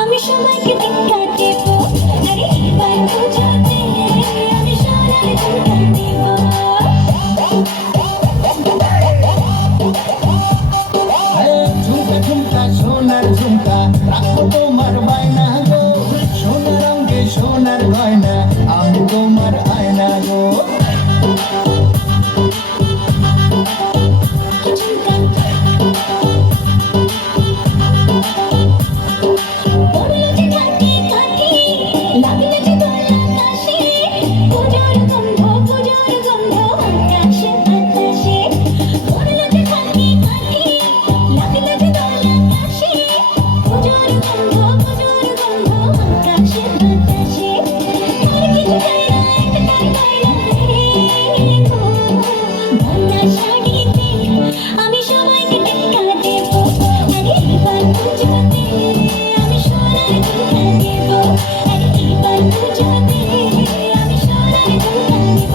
আমি সবাইকে টিক্কা দেব, আরে এবার পুজোতে আমি সোনার ঝুমকা দেব। ঝুমকা ঝুমকা সোনার ঝুমকা রাখো তোমার বায়না গো, সোনার রঙে সোনার গয়না আমি তোমার আয়না গো। আমি সবাইকে টেক্কা দেব, আরে এবার পুজোতে আমি সোনার ঝুমকা দেব, আরে এবার পুজোতে আমি সোনার ঝুমকা দেব।